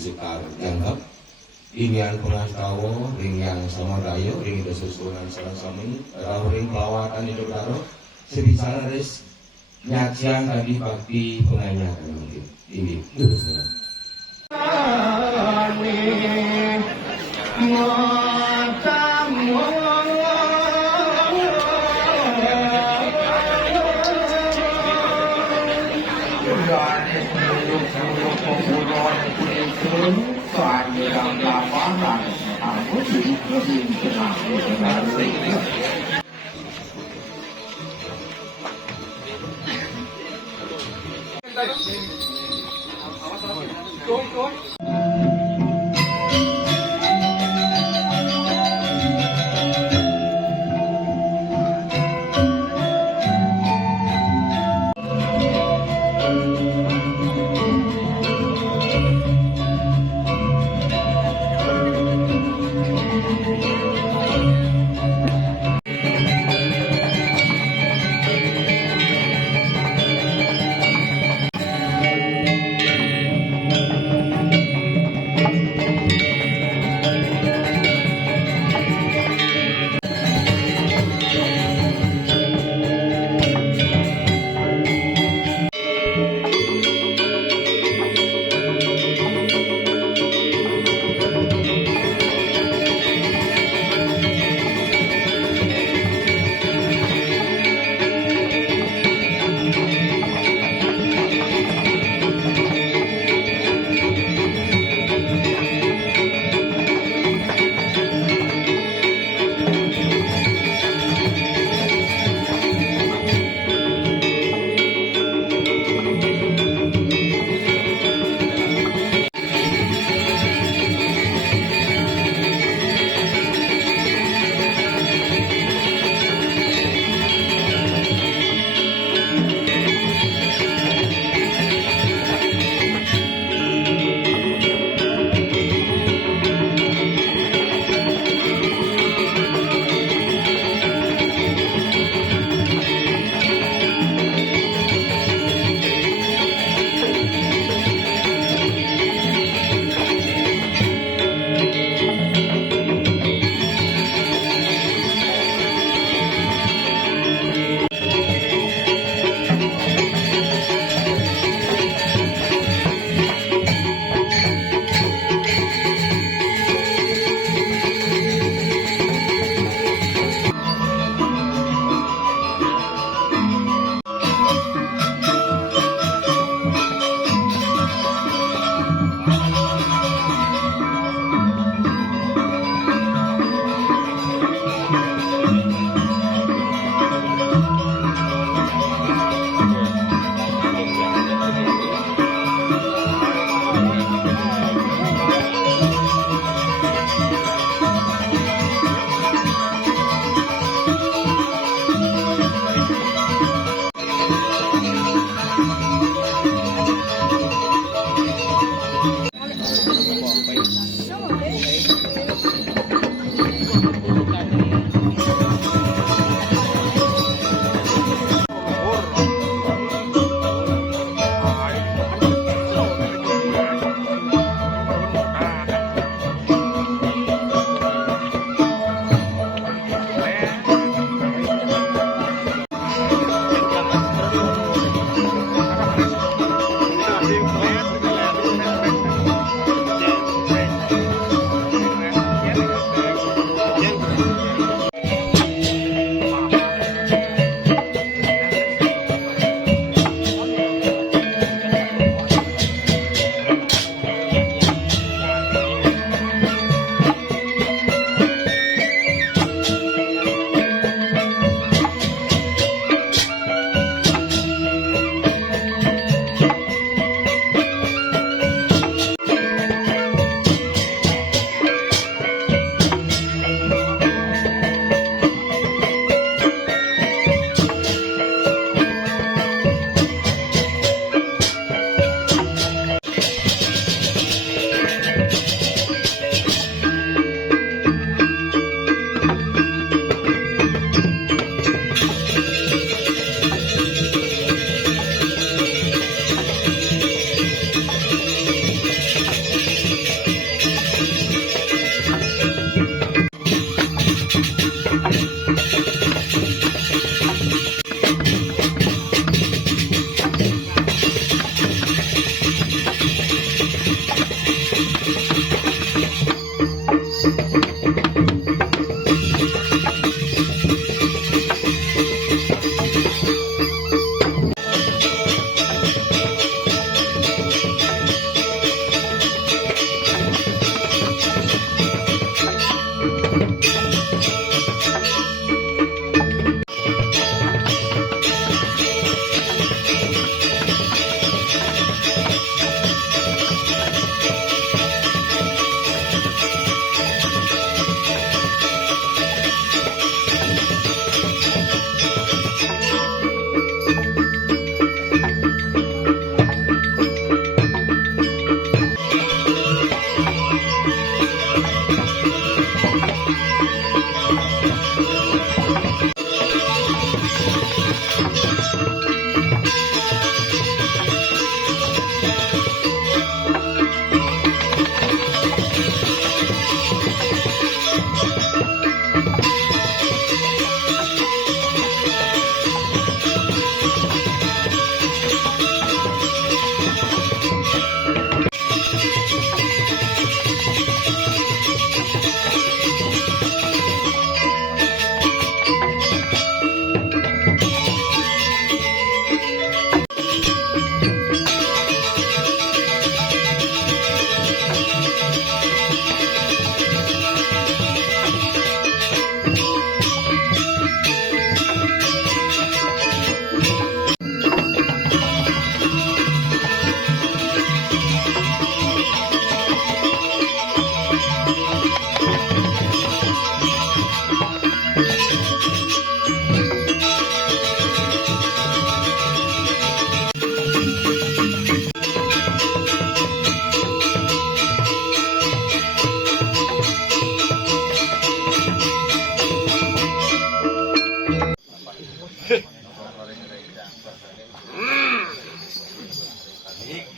Sekar dianggap inian pengastawa ring yang sama dayo ring susunan sareng sami ring pelawatan itu karo sebicara res nyajian tadi bakti penganyakan mungkin ini terus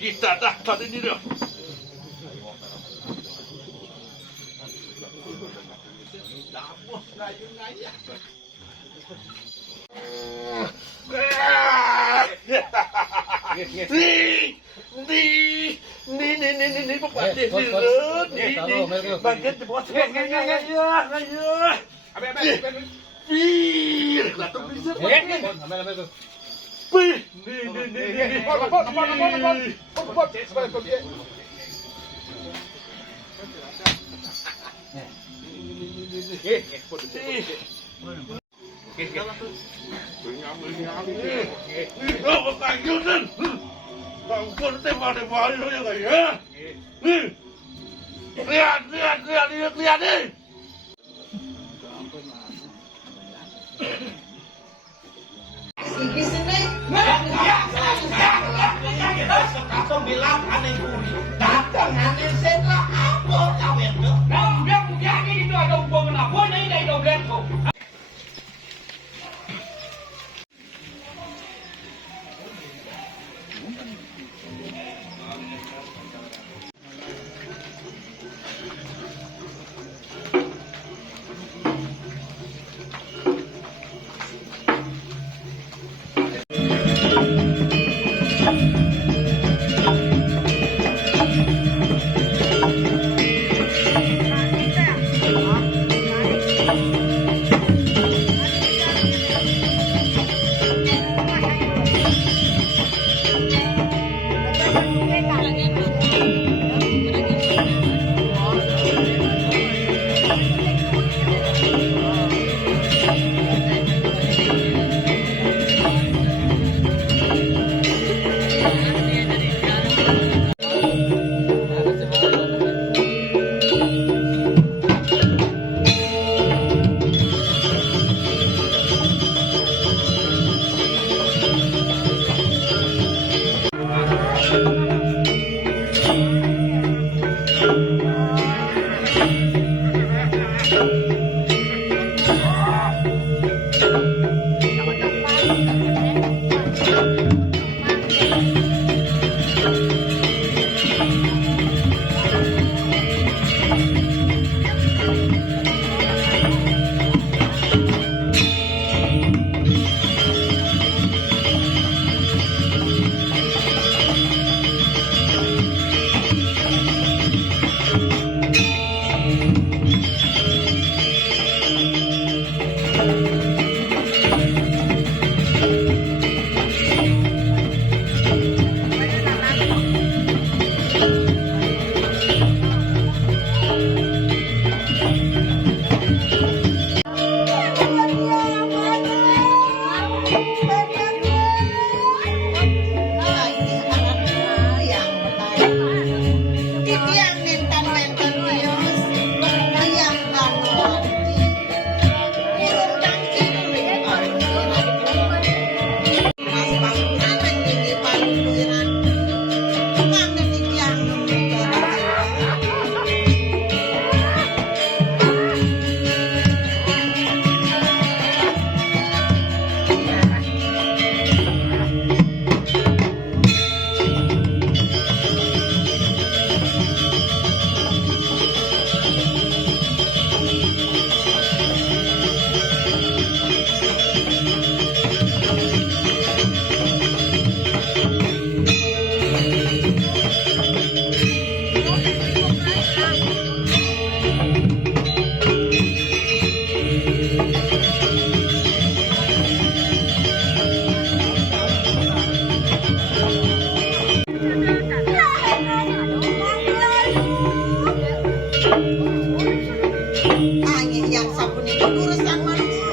Kita dah tadi ni dah. Ni bapak ni bagian di bawah lihat ni. Aku bilang aneh datang aneh setelah apa kawin tu? Dia punya ini tu ada hubungan apa ni dari dompet tu? Angin yang sabun itu urusan manusia.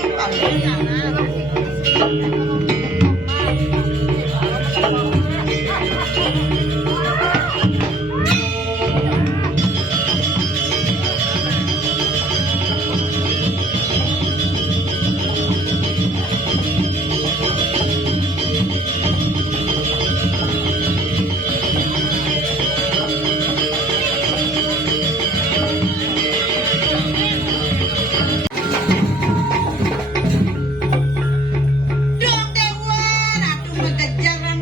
Dong dewa, ratu megejaran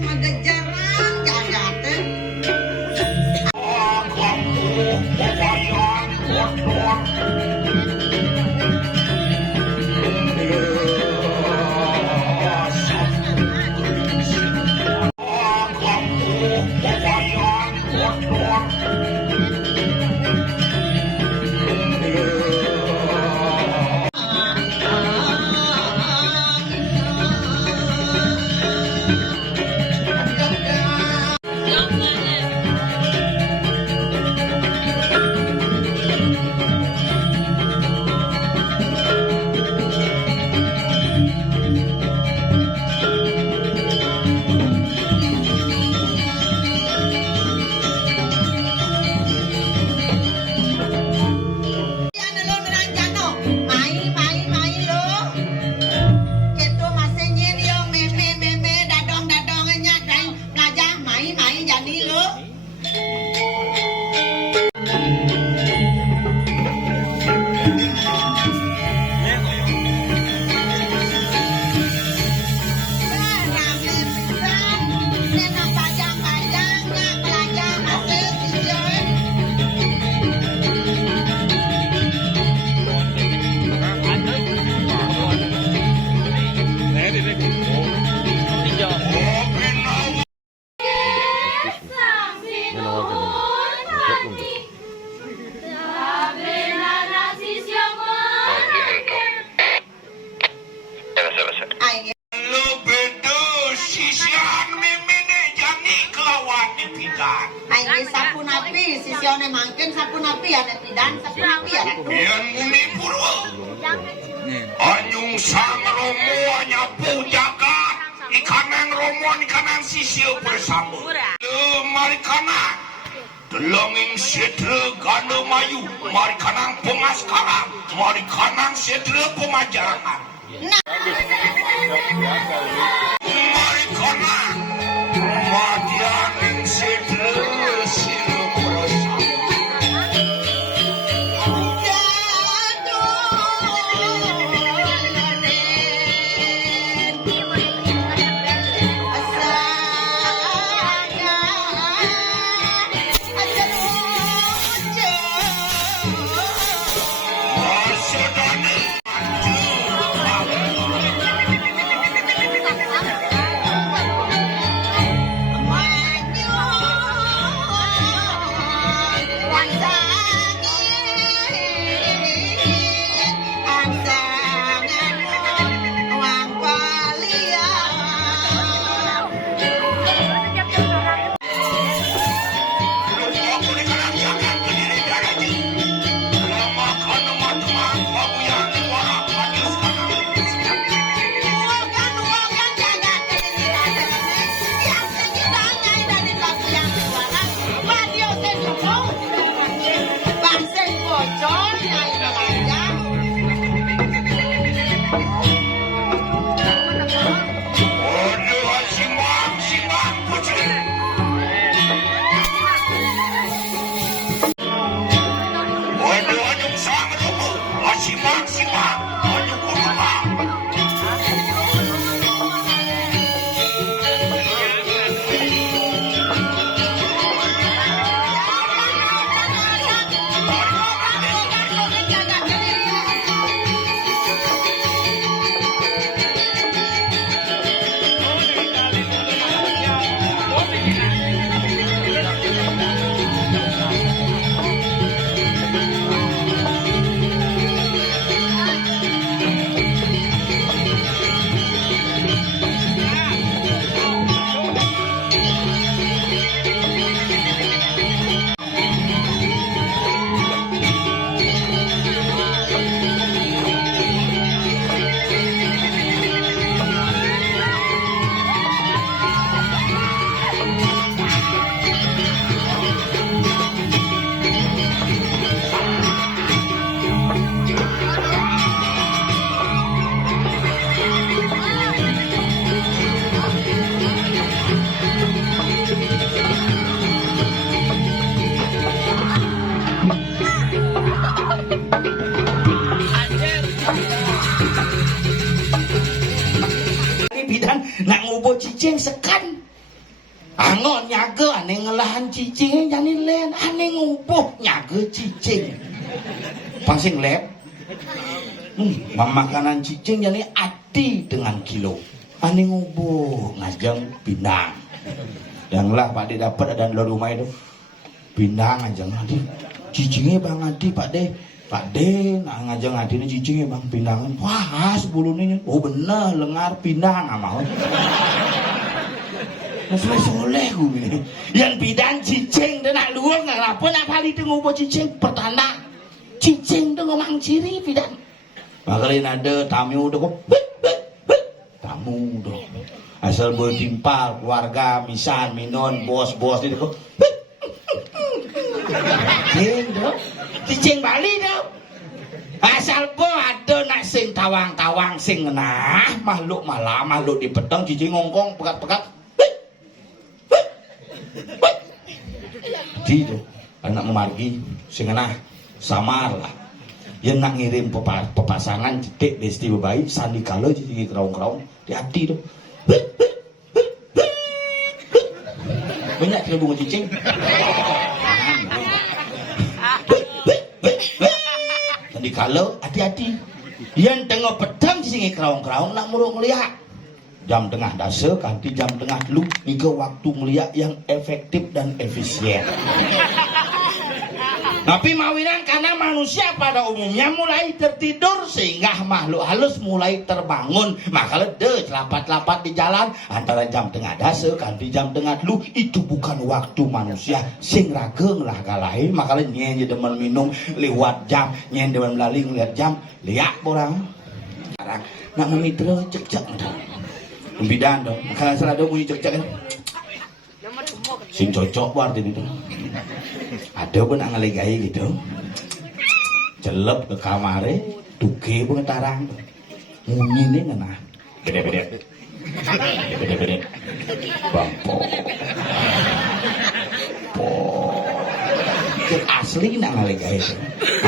jagaten. Kamu pelayan kotor. Kamu pelayan kotor. Ano lo neranjano? Mai lo. Keto masenyen yo meme dadong nyak dang pelajar mai jadi lo. Nenak pajang-pajangnya pelajar masih sisyon. Ay, Lebedo sisian mimine jani kelawan pidan. ay sapu napi, sisione mangken sapu napi ane pidan sapu napi ane tu. Yen muni purwa. Anyung sang romo nyapu jagat. Ikanang romo ikanang sisio bersama. Mari kanang. Delonging setre ganda mayu. Mari kanang pengaskaran. Mari kanang setre pemajarangan. Mari kanang. Madianing setre silo bersama. cicing sekan. Angon nyaga ane ngelahan cicing jani len ane ngubuh nyaga cicing. Pasing lep. Makanan cicing jani ati dengan kilo. Ane ngubuh ngajang pinang. Yang lah Pak De dapat ada di rumah itu. Pinang ngajang adi. Cicingnya Bang Adi Pak De. Pak De nak ngajang adi ini cicingnya Bang pinangan. Wah 10 nih. Oh bener lengar pinang amau. Soleh gue yang bidan cicing dan nak luang nggak apa nak kali tu ngobrol cicing pertanda cicing tu ngomong ciri bidan makanya ada tamu tu kok tamu tu asal bertimpal keluarga misan minon bos itu kok cicing Bali tu asal bo ada nak sing tawang sing nah makhluk malam makhluk di petang cicing ngongkong pekat di tu anak memargi sengenah samar lah yang nak ngirim pepasangan cetek desti bebaik sandi kalau jadi kerong di hati tu banyak kena bunga cicing sandi kalau hati-hati yang tengah petang cicing kerong nak muruk melihat jam tengah dasar ganti jam tengah dulu hingga waktu melihat yang efektif dan efisien. Tapi mawinan karena manusia pada umumnya mulai tertidur sehingga makhluk halus mulai terbangun. Maka lede lapat-lapat di jalan antara jam tengah dasar ganti jam tengah dulu itu bukan waktu manusia sing rageng lah kalahin. Maka nyenye demen minum lewat jam nyenye demen melaling lihat jam lihat orang. Sekarang nak memitra cek-cek bidan dong, kalau salah dong bunyi cek-cek kan sing cocok buat ini tuh ada pun ngalegai gitu celep ke kamare tuke pun tarang bunyi nih ngena beda-beda bampo asli nak ngalegai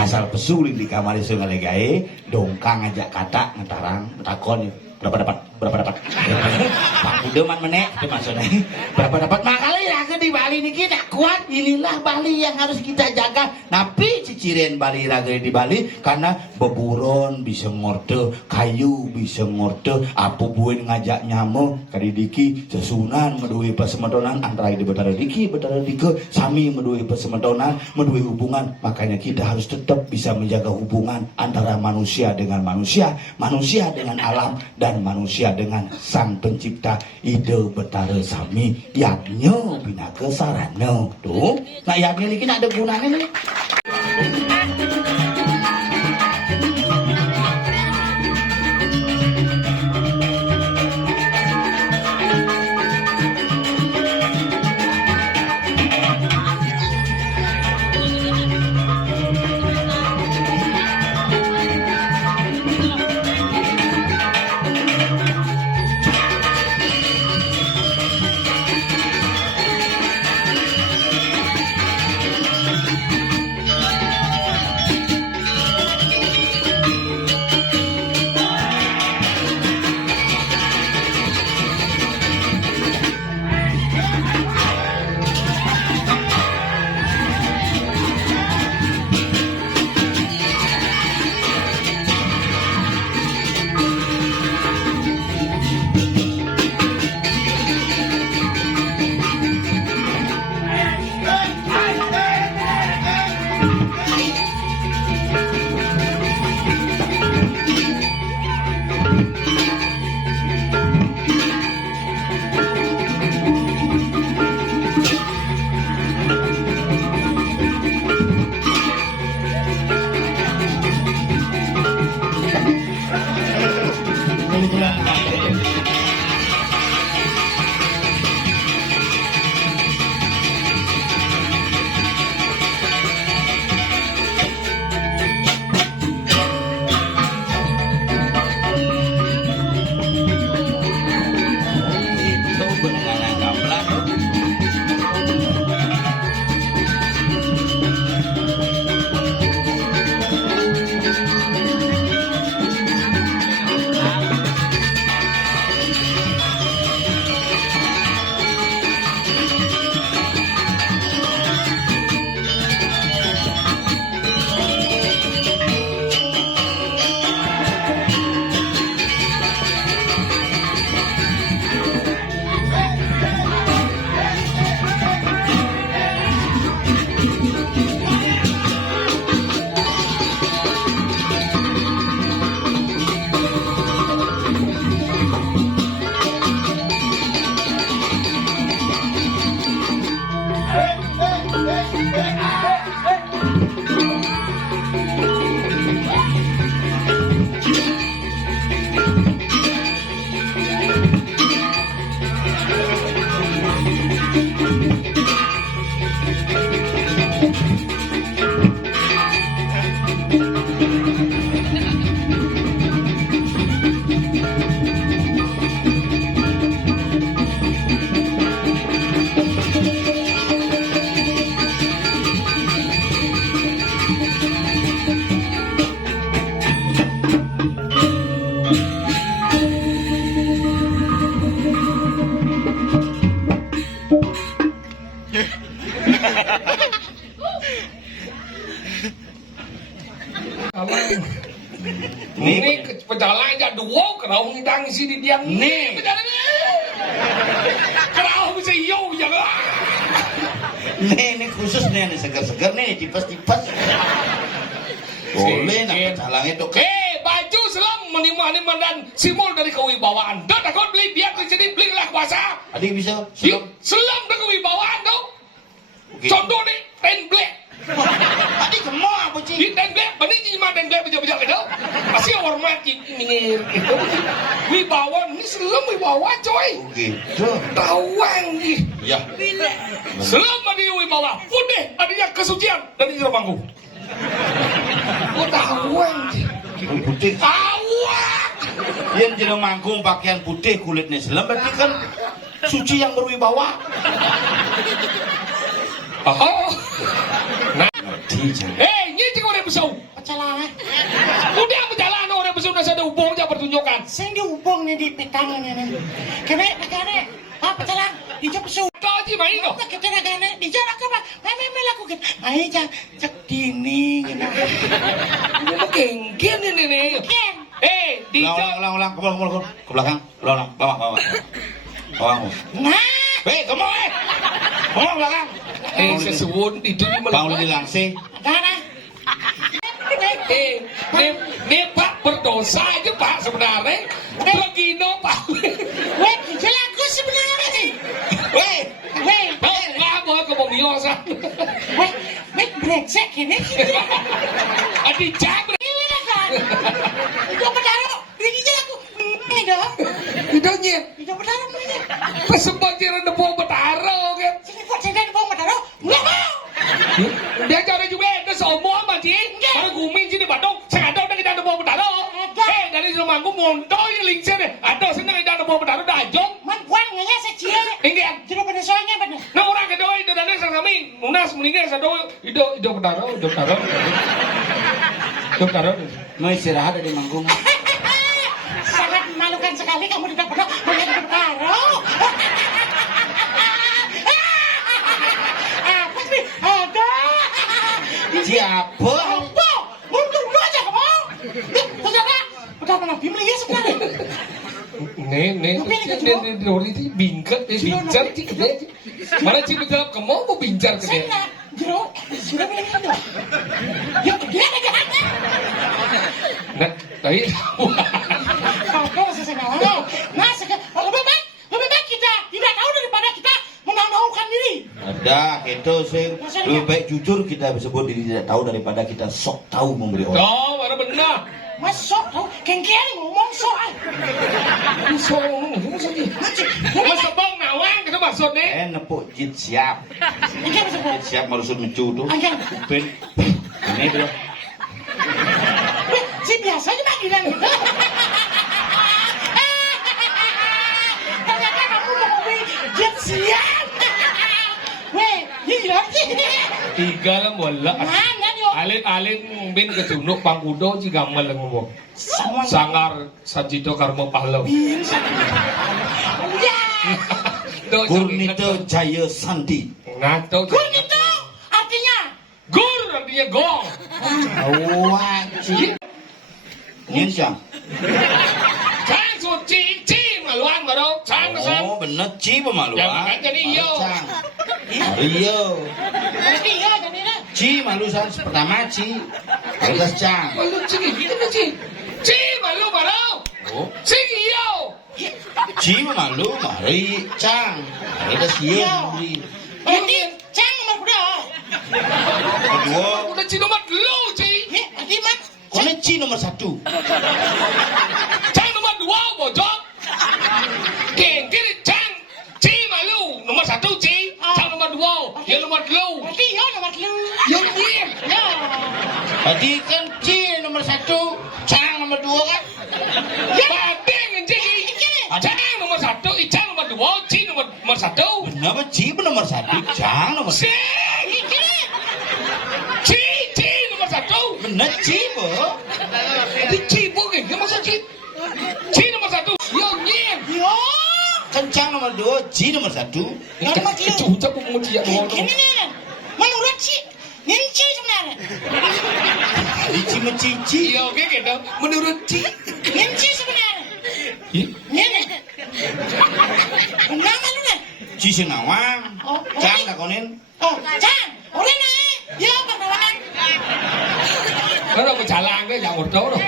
asal pesulin di kamar itu ngalegai dongkang ngajak kata ngetarang takon berapa dapat Pak Budeman menek itu maksudnya berapa dapat makanya raga di Bali ini kita kuat inilah Bali yang harus kita jaga tapi ciciren Bali raga di Bali karena beburon bisa ngorde kayu bisa ngorde apa buin ngajak nyamu kadidiki sesunan medui pesemedonan antara di betara diki sami medui pesemedonan medui hubungan makanya kita harus tetap bisa menjaga hubungan antara manusia dengan manusia dengan alam dan manusia dengan sang pencipta ide betara sami yaknya bina kesarana tuh nah yaknya ini ada gunanya nih Ini pejalan aja dua kerau ngidang sini dia nih pejalan kerau bisa yo jangan Ini khusus nih segar-segar nih tipes-tipes. Boleh nak pecalang itu. Baju selam menimah-nimah dan simbol dari kewibawaan. Dan aku beli biar terjadi belilah kuasa. Adik bisa Selam dari kewibawaan tau. Contoh nih ten black. Adik kemau apa sih? Di ten black, benih cuma ten black bejak-bejak itu. Masih hormat minggir itu. Wibawa ini selam wibawa coy. Gitu. Tawang nih. Ya. Selam dari wibawa. Putih adanya kesucian dari jero panggung. Oh tawang nih. Putih. Tawang. Yang jero manggung pakaian putih kulitnya selam berarti kan suci yang berwibawa. Oh. Nah. Tidak. Ini cik orang besau. Pecalang. Udah berjalan orang besau nasa ada hubungnya pertunjukan. Sing diubung nih di petang nih. Kene negara. Pecalang. Dijak pesu. Kau sih main no. Kita negara. Dijak apa? Meme lakukan. Ayo cak dini. Ini mau genggen ini nih. Ken. Dijak. Ulang ke belakang. Bawah. Nah. Kamu Ngomong belakang. Sesuun itu Bangun di langsing. Mana? Ini Pak berdosa aja Pak sebenarnya. Begino Pak. Weh, jelaku sebenarnya. Weh. Nggak mau ke pemiosan. Weh, brengsek ini. Adik jak. Ini kan. Itu bertaruh. Ini jelaku. Ini dong. Hidupnya. Itu bertaruh ini. Pesebagian ada bau bertaruh kan. Sini buat saya dan bong bertaruh. Nggak mau. Dia cari juga ada semua macam. Kalau gumin sini Bandung, saya ada kita ada bau bertaruh. Dari rumahku montol yang lingsir deh. Ada senang ada bau bertaruh dajong. Man buang nggak secil. Enggak. Tidak pada soalnya benar. Nah orang kedua itu dari sang kami munas meninggal satu itu bertaruh. Mau istirahat di manggung. Sangat memalukan sekali kamu tidak pernah melihat bertaruh. Apa sih? Ada. Siapa? Apa? Untung lu aja kamu. Saudara, betapa nabi melihat sebenarnya. Nih, Dori itu binkat, bincar cik deh. Mana cik berjawab kamu mau bincar ke dia? Saya Jero, sudah melihat dong. Ya dia aja. Nah, tapi Kau masih sengaja. Nah, lebih baik kita tidak tahu daripada kita menamaukan diri. Ada itu sih. Lebih baik jujur kita sebut diri tidak tahu daripada kita sok tahu memberi orang. oh, mana benar. Mas sok tahu, kengkeng ngomong soal. Mas bang nawang itu maksudnya. Nepuk jit siap. Ini masuk. Jit siap marusut mencu tuh. Anjing. Pin. Ini dia. Si biasa aja panggilan gitu. Ternyata kamu mau beli jet siap. Weh, gila sih. Tiga lah bola. Mana yo? Alin bin ketunuk pangkudo jika malang ngomong. Sangar sajito karma pahlaw. Ya. Gurnito Jaya Sandi. Ngato. Gun itu artinya Gur artinya gong. Wajib. Nyincang. Cang suci ci maluan baru cang kesan. Oh bener Ci pemaluan. Ya, makanya jadi iyo. Iyo. berarti ya jadinya. Ci malusan pertama Ci. Atas Cang. Malu ci gitu ci. Ci malu baru. Oh. Ci iyo. Ci malu mari Cang. Atas Iyo. Berarti cang nomor berapa? Kedua. Udah ci nomor lu ci. Ya, berarti mah Kone Ci nomor 1. Cang nomor 2 bojok. Kiri cang. Ci malu nomor 1 ci. Cang nomor 2. Ya nomor lu. berarti ya nomor lu. Yang ini. Ya. Tadi kan Ci nomor 1. Cang nomor 2 kan. Ya badeng anjing. Cang nomor 1, Cang nomor 2, Ci nomor 1. Kenapa Ci nomor 1? Cang nomor 1. Ci nomor 1. Bener Ci po. Di Ci bukan, ya masa Ci? Ci nomor 1. Yo nyem. Yo. Kan Cang nomor 2, Ci nomor 1. Ya nomor lu. Itu ucap penguji ya Ini nih. Menurut si Ninci sebenarnya. Cici mencici. Iya oke gitu. Menurut Ci. Ngenci sebenarnya. Ih, Ngene. Nama lu nih. Cici nawang. Oh, Cang kakonin. Oh, Cang. Ora nae. Ya pernawanan. Kalau aku jalan deh jangan berdua dong.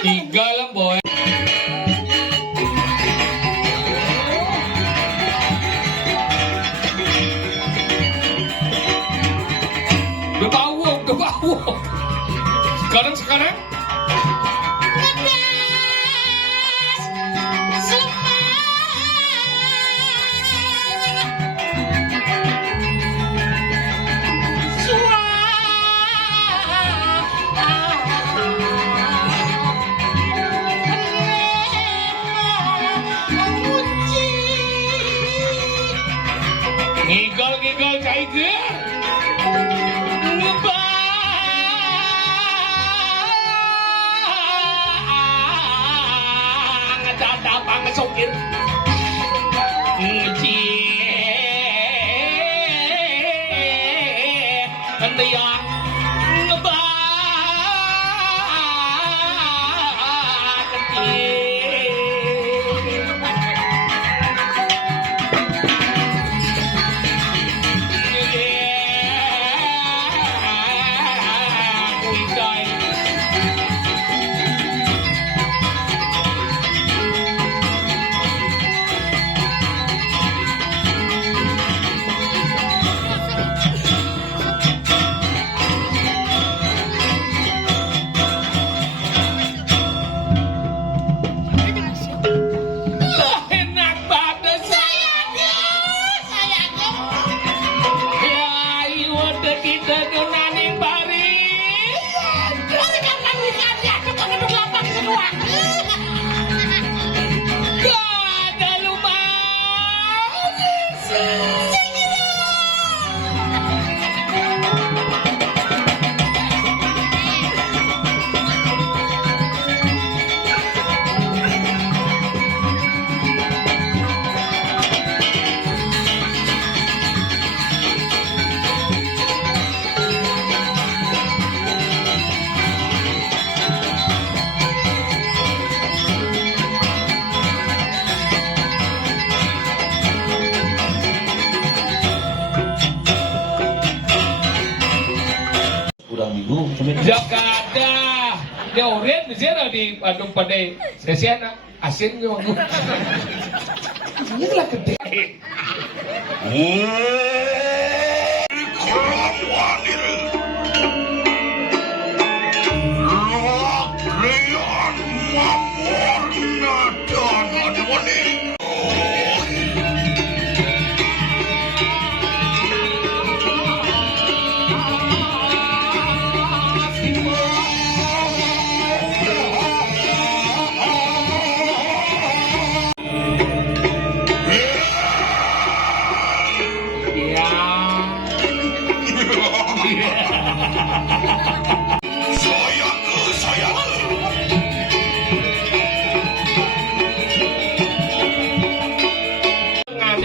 Tiga lah boy. Udah bau. Sekarang. Ngegas. Ngigol cai ke. Ngebang ngesokir. Yang Jakarta, dia orang di sana di Bandung Pandai, sesiana asinnya aku. Ini lah gede.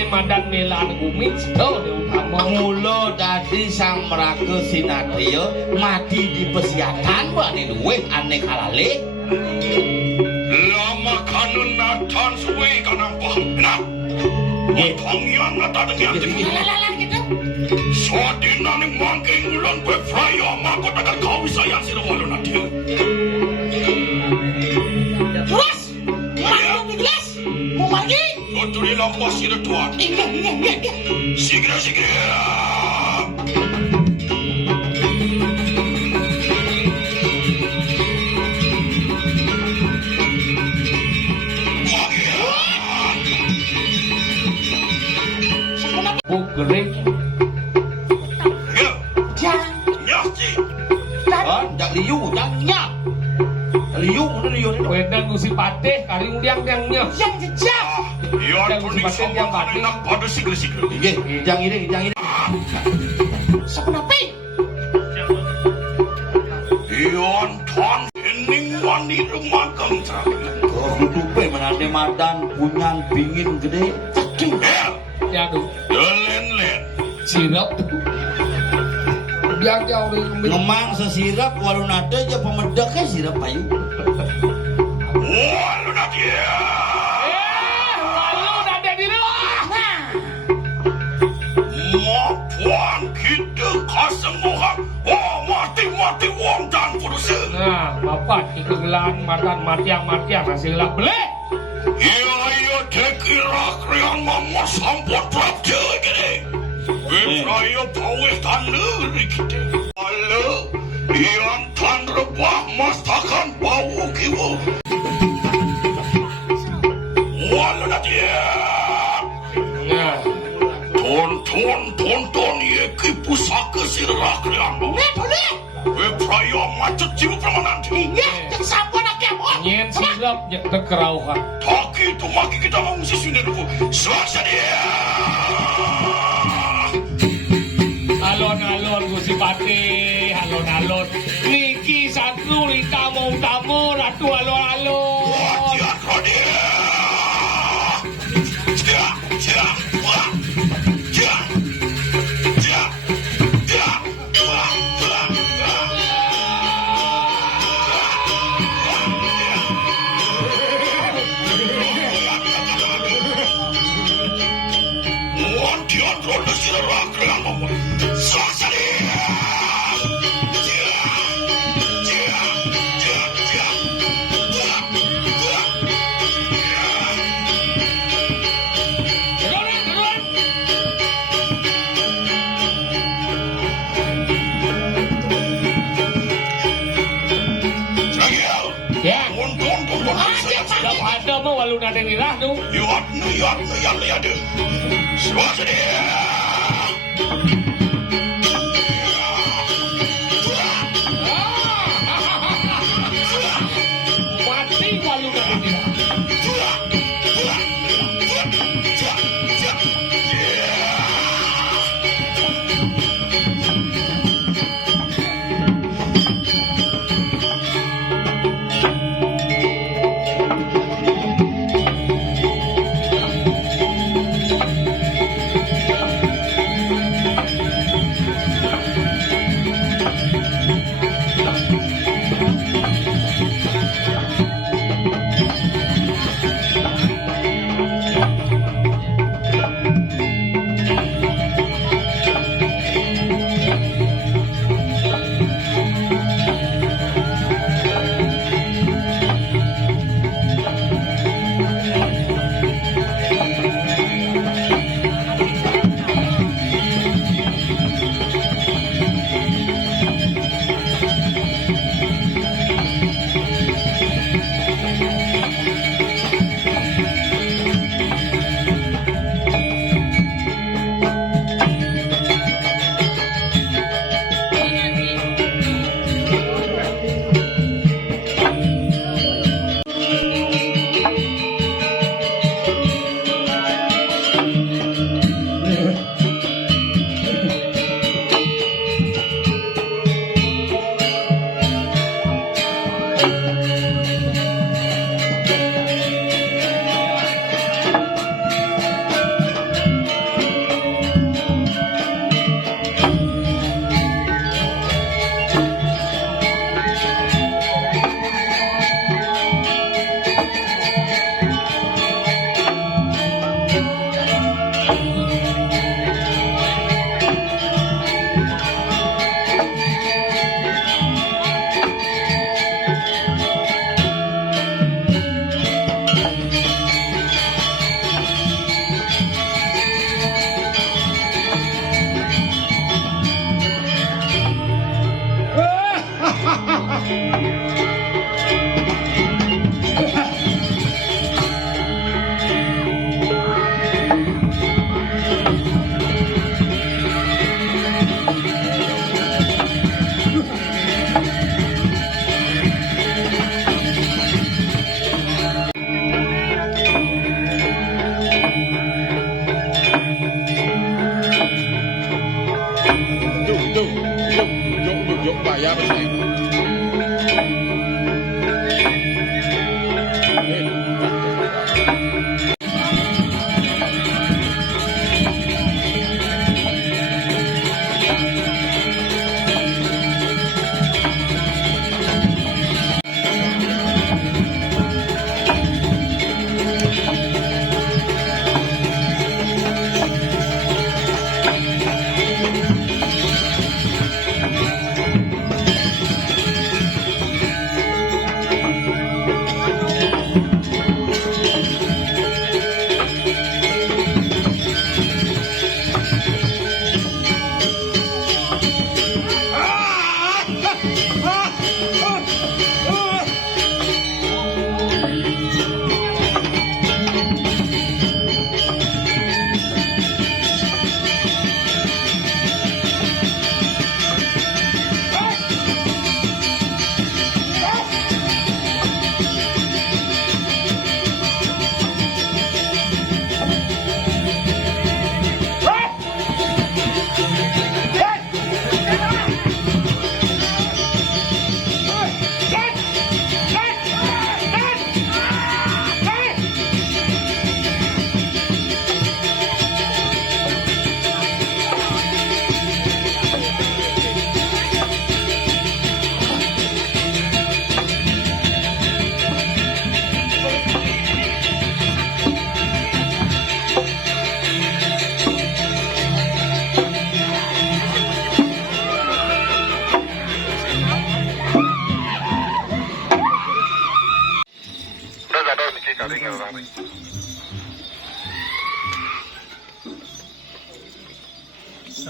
Madan melan gumit tau dia utama Mula dadi sang meraga Sinatria mati di pesiatan bane duwe ane kalale. Lama kanun natan suwe kanang paham enak. Tongyan nata dengan tinggi. Gitu. Swadina ning mangking ulan kue fraya mako takar kau sayang sirwalo nadia. Terus, mau gelas, mau pergi? Tuturi lampu sirah tuan. Iya. Segera. Bugering. Ya, Jangan. nyasi. Jak liu, jak nyak. Liu ni. Wedang gusi pateh kari uliang-uliangnya. Yang jejak. Yon kuning sama kanenak pada segera. Nggih, jang ini. Sepenapi. Yon ton hening wani rumah kang terakhir. Oh, hidupe menande madan punyan pingin gede. Ya, Ya tuh, len. sirap tuh. biar jauh dari kembali. Ngemang sesirap walun ada aja pemedaknya sirap payu. Walu nadia. Walu ada di luar. Mapuan kita kasemuhan. Oh mati wong dan pudusa. Nah, bapak kegelan matiang hasil lah beli. Iya dekira krian mama sampun prapja gini. Raya pawis tanuri kita. Halo, ian tan rebah mastakan bau kiwo. Walau nadia. Nah, Tonton ye pusaka sirah krian mama. Raya macet jiwa permanen. Iya, yang sampun akeh mo. nyen sirap ya terkerauhan. Taki itu maki kita mengungsi sunirku. Suasa dia. Alon-alon Gusti Patih, alon-alon. Niki satu tamu ratu alon-alon. Wajah Rodia. Ada mah walau nade wirah tu. Yat ada. Suasa dia. Mati walau nade wirah.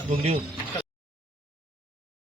Bung Dio.